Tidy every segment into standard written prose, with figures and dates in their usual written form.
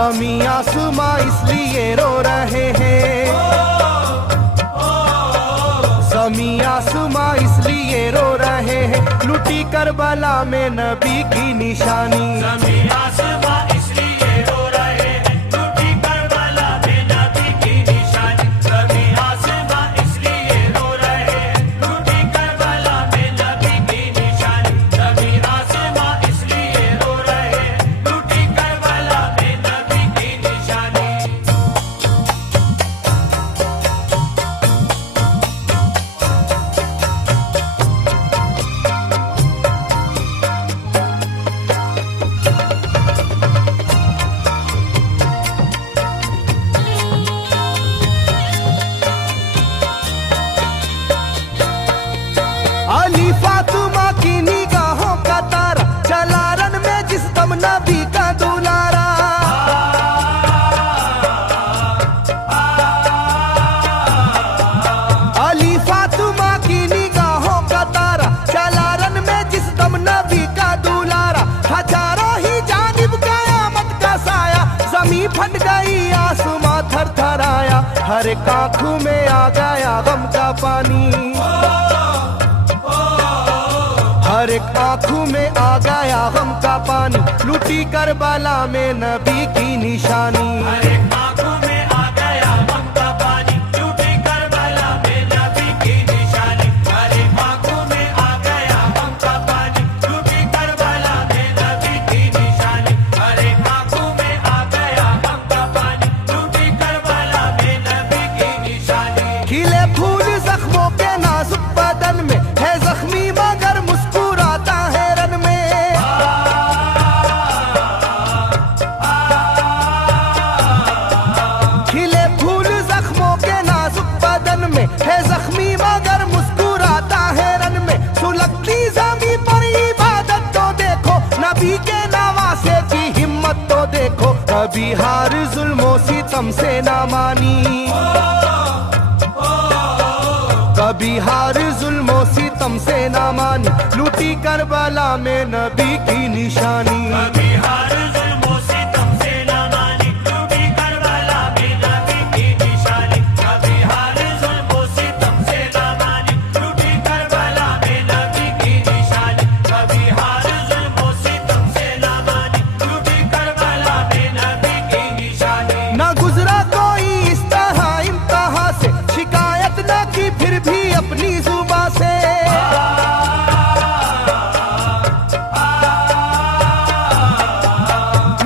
ज़मीं आसमां इसलिए रो रहे हैं, ज़मीं आसमां इसलिए रो रहे हैं, लुटी करबला में नबी की निशानी। ज़मीं आसमां इसलिए रो रहे हैं, लुटी करबला में नबी की निशानी। ज़मीं आसमां इसलिए रो रहे हैं, लुटी करबला में नबी की निशानी। ज़मीं आसमां इसलिए रो रहे हैं, लुटी करबला में नबी की निशानी। अली फातिमा की निगाहों का तारा, चला रन में जिस दम नबी का दुलारा। अली फातिमा की निगाहों का तारा, चला रन में जिस दम नबी का दुलारा। था चारों ही जानिब कयामत का साया, जमीन फट गई आसमां थर थराया। हर एक आंखों में आ गया गम का पानी, हर एक आंखों में आ गया गम का पानी, लुटी करबला में नबी की निशानी। हर एक आंखों में आ गया गम का पानी, लुटी करबला में नबी की निशानी। हर एक आंखों में आ गया गम का पानी, लुटी करबला में नबी की निशानी। हर एक आंखों में आ गया गम का पानी, लुटी करबला में नबी की निशानी। खिले फूल जख्मों के नाजुक बदन में, है जख्मी मगर मुस्कुराता है रन में। खिले फूल जख्मों के नाजुक बदन में, है जख्मी मगर मुस्कुराता है रन में। सुलगती ज़मीं पर इबादत तो देखो, नबी के नवासे की हिम्मत तो देखो। कभी हार जुल्मों सितम से ना मानी, कभी हार जुल्मों सितम से ना मानी, लुटी करबला में नबी की निशानी। कभी हार जुल्मों सितम से ना मानी, लुटी करबला में नबी की निशानी। कभी हार जुल्मों सितम से ना मानी, लुटी करबला में नबी की निशानी। कभी हार जुल्मों सितम से ना मानी, लुटी करबला में नबी की निशानी। ना गुजरा कोई इस तरह इम्तिहा से, शिकायत न की फिर भी अपनी जुबां से।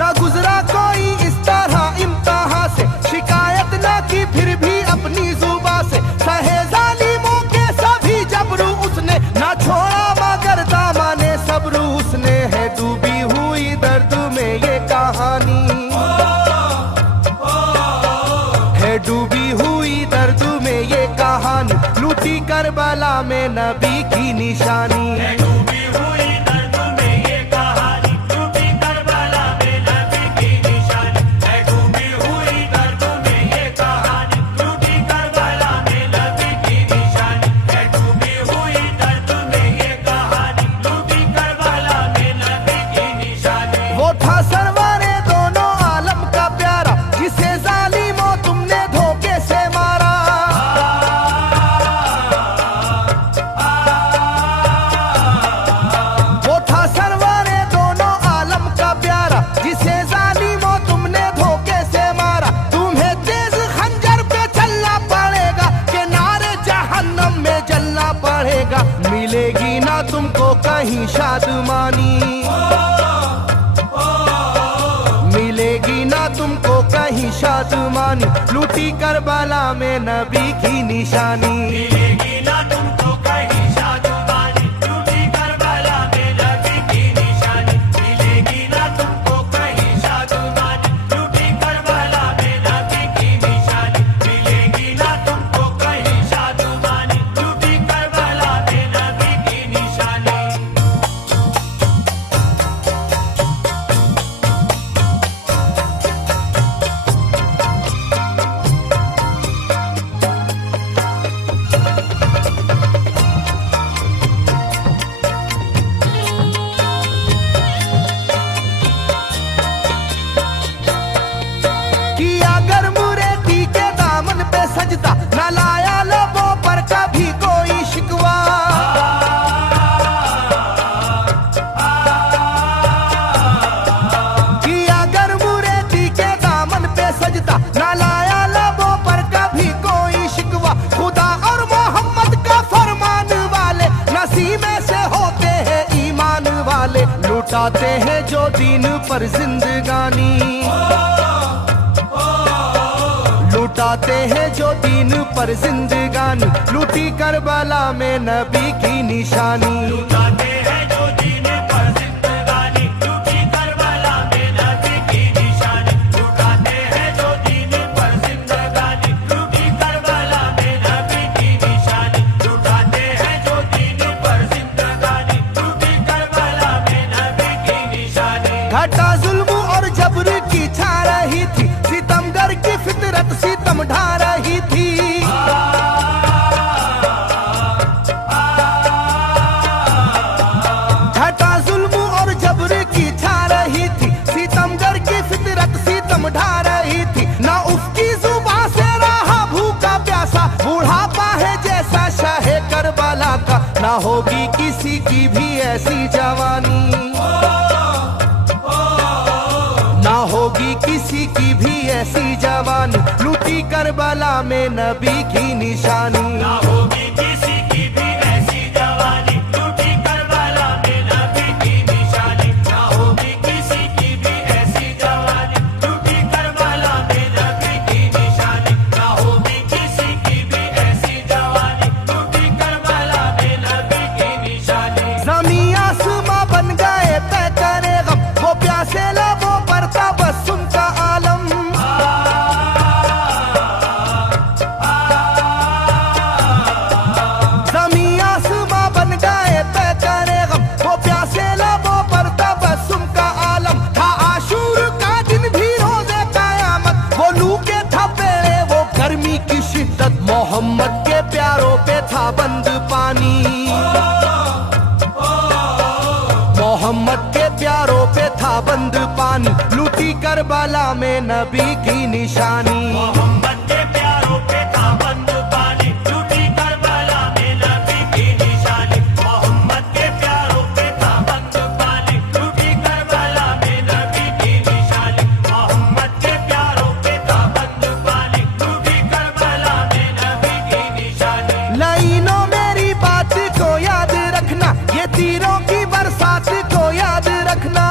ना गुजरा कोई इस तरह इम्तिहा से, शिकायत न की फिर भी अपनी जुबां से। सहे जालिमों के सभी जबरू उसने, ना छोड़ा मगर दामने सब्रू उसने। है डूबी हुई दर्द में ये कहानी, है डूबी हुई दर्द में ये कहानी, लूटी करबला में नबी की निशानी। है डूबी हुई दर्द में ये कहानी, लुटी करबला में नबी की निशानी। है डूबी हुई दर्द में ये कहानी, लुटी करबला में नबी की निशानी। है डूबी हुई दर्द में ये कहानी, लुटी करबला में नबी की निशानी। वो था सरवारे दोनों आलम का प्यारा, जिसे जालिमों तुमने धोखे से मारा। वो था सरवारे दोनों आलम का प्यारा, जिसे जालिमों तुमने धोखे से मारा। तुम्हें तेज खंजर पे चलना पड़ेगा, कि नारे जहन्नम में जलना पड़ेगा। मिलेगी ना तुमको कहीं शादमानी, मिलेगी ना तुमको कहीं शादमानी, लूटी करबला में नबी की निशानी। मिलेगी ना तुमको कहीं शादमानी, लुटी करबला में नबी की निशानी। मिलेगी ना तुमको कहीं शादमानी, लुटी करबला में नबी की निशानी। मिलेगी ना तुमको कहीं शादमानी, लुटी करबला में नबी की निशानी। उसी में से होते हैं ईमान वाले, लुटाते हैं जो दीन पर जिंदगानी, लुटाते हैं जो दीन पर जिंदगानी, लूटी करबला में नबी की निशानी। लुटाते हैं जो दीन पर जिंदगानी, लूटी करबला में नबी की निशानी। लुटाते हैं जो दीन पर जिंदगानी, लूटी करबला में नबी की निशानी। लुटाते हैं जो दीन पर जिंदगानी, लूटी करबला में नबी की निशानी। घटा जुल्म और जबर की छा रही थी, सितमगर की फितरत सितम ढा रही थी। घटा जुल्म और जबर की छा रही थी, सितमगर की फितरत सितम ढा रही थी। ना उसकी जुबान से रहा भूखा प्यासा, बुढ़ापा है जैसा शाहे करबला का, ना होगी किसी की भी ऐसी जवानी, ना होगी किसी की भी ऐसी जवानी, लूटी करबला में नबी की निशानी। ना होगी किसी की भी ऐसी जवानी, लूटी करबला में नबी की निशानी। ना होगी किसी की भी ऐसी जवानी, लूटी करबला में नबी की निशानी। ना होगी किसी की भी ऐसी जवानी, लूटी करबला में नबी की निशानी। ज़मीं आसमां बन गए तय करे गम, वो प्यासे लबों पर तबस्सुम का आलम। ज़मीं आसमां बन गए तय करे गम, वो प्यासे लबों पर तबस्सुम का आलम। था आशूर का दिन भी रोज़े क़यामत, वो लू के थपेड़े वो गर्मी की शिद्दत, मोहम्मद के प्यारों पे था बंद पानी, मोहम्मद के प्यारों पे था बंद पानी, लूटी करबला में नबी की निशानी। मोहम्मद के प्यारों पे था बंद पानी, लूटी करबला में नबी की निशानी। मोहम्मद के प्यारों पे था बंद पानी, लूटी करबला में नबी की निशानी। मोहम्मद के प्यारों पे था बंद पानी, लूटी करबला में नबी की निशानी। लाइनों मेरी बात को याद रखना, ये तीरों की बरसात को याद रखना।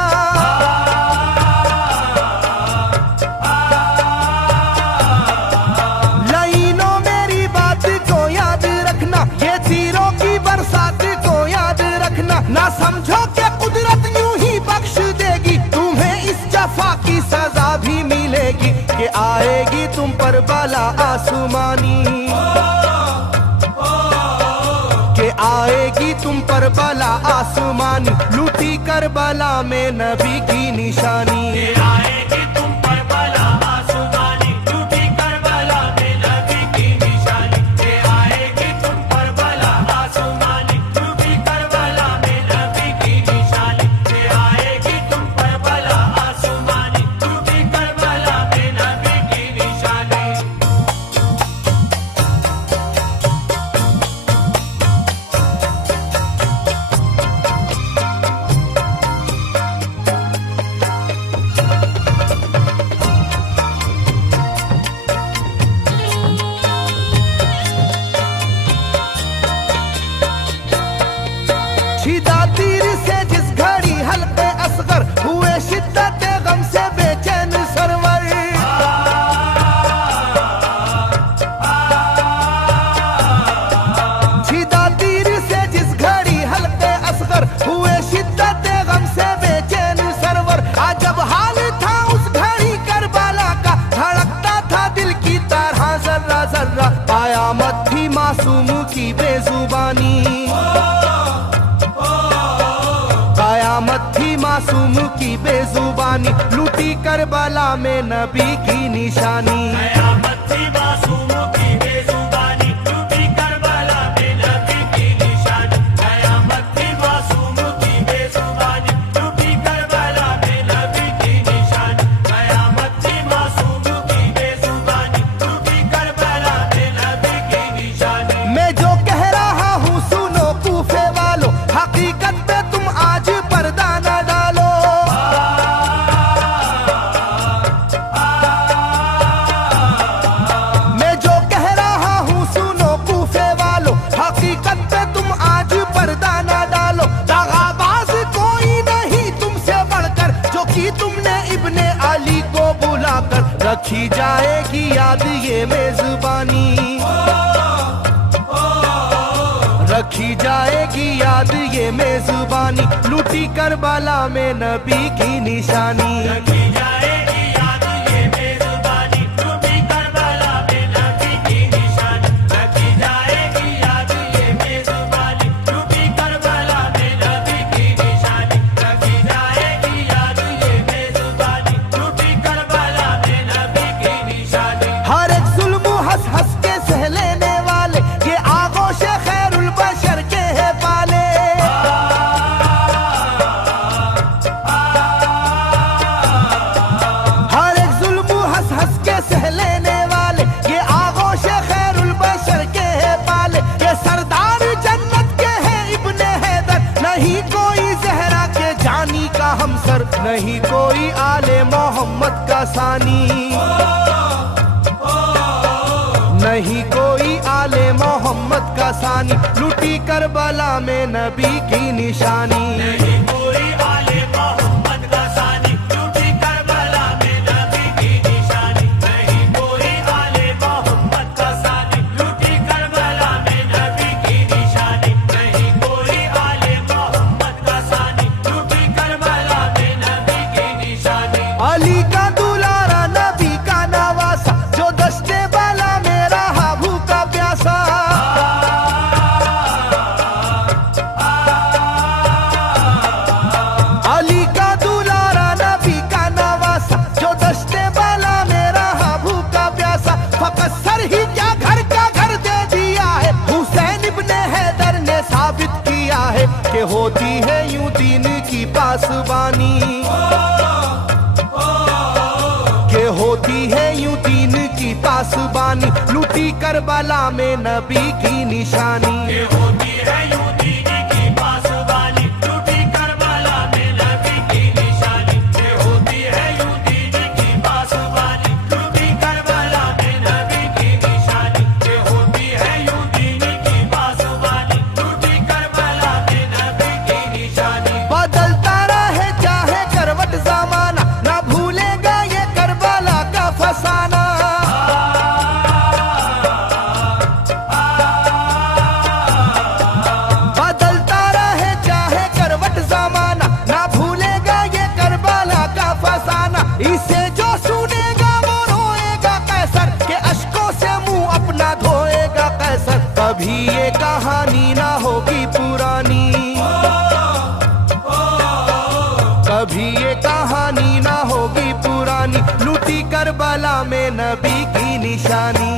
लाइनों मेरी बात को याद रखना, ये तीरों की बरसात को याद रखना। ना समझो कि कुदरत यूं ही बख्श देगी, तुम्हें इस जफा की सजा भी मिलेगी, कि आएगी तुम पर बला आसमानी, के आएगी तुम पर बला आसमानी, लूटी करबला में नबी की निशानी। ये आएगी तुम पर बला आसमानी, लूटी करबला में नबी की निशानी। ये आएगी तुम पर बला आसमानी, लूटी करबला में नबी की निशानी। ये आएगी तुम पर बला आसमानी, लूटी करबला में नबी की निशानी। छिदा तीर से जिस घड़ी हल्के असगर हुए, शिद्दत गम से बेचैन सरवर। छिदा तीर से जिस घड़ी हल्के असगर हुए, शिद्दत गम से बेचैन सरवर। अजब हाल था उस घड़ी करबला का, धड़कता था दिल की तरह जर्रा जर्रा। कयामत थी मासूम की बेजुबानी, कयामत थी मासूम की बेजुबानी, लूटी करबला में नबी की निशानी। कयामत थी मासूम की बेजुबानी, लूटी करबला में नबी की निशानी। कयामत थी मासूम की बेजुबानी, लूटी करबला में नबी की निशानी। कयामत थी मासूम की बेजुबानी, लूटी करबला में नबी की निशानी। मैं जो कह रहा हूँ सुनो कूफे वालों, हकीकत पे तुम आज पर्दा न डालो। मैं जो कह रखी जाएगी याद ये मेजबानी, रखी जाएगी याद ये मेजबानी, लूटी करबला में नबी की निशानी। रखी जाएगी याद ये मेजबानी, लूटी करबला में नबी की निशानी। रखी जाएगी याद ये मेजबानी, लूटी करबला में नबी की निशानी। रखी जाएगी याद ये मेजबानी, लूटी करबला में नबी की निशानी। हर एक जुल्म हंस हंस के सह लेने वाले, ये आगोश खैरुल बशर के है पाले। हर एक जुल्म हंस हंस के सह लेने वाले, ये आगोश खैरुल बशर के है पाले। ये सरदार जन्नत के है इब्ने हैदर, नहीं कोई जहरा के जानी का हमसर, नहीं कोई आले मोहम्मद का सानी, नहीं कोई आले मोहम्मद का सानी, लूटी करबला में नबी की निशानी। नहीं कोई आले मोहम्मद का सानी, लूटी करबला में नबी की निशानी। नहीं कोई आले मोहम्मद का सानी, लूटी करबला में नबी की निशानी। नहीं कोई आले मोहम्मद का सानी, लूटी करबला में नबी की निशानी। अली का दुलारा नबी का नवासा, जो दस्ते बाला में रहा भूखा प्यासा। अली का दुलारा नबी का नवासा, जो दस्ते बाला में रहा भूखा प्यासा। फकत सर ही क्या घर का घर दे दिया है, हुसैन इब्ने हैदर ने साबित किया है कि होती है यूं दीन की पासबानी, के होती है यूं दीन की पासबानी, लूटी करबला में नबी की निशानी। ये होती है यूं दीन की पासबानी, लूटी करबला में नबी की निशानी। ये होती है यूं दीन की पासबानी, लूटी करबला में नबी की निशानी। ये होती है यूं दीन की पासबानी, लूटी करबला में नबी की निशानी। बदलता रहे चाहे करवट जमाना, ना भूलेगा ये करबला का फसाना। बदलता रहे चाहे करवट जमाना, ना भूलेगा ये करबला का फसाना। इसे जो सुनेगा वो रोएगा कैसर, के अश्कों से मुंह अपना धोएगा कैसर। कभी ये कहानी ना होगी पुरानी, कभी ये कहानी ना होगी पुरानी, लूटी करबला में नबी की निशानी।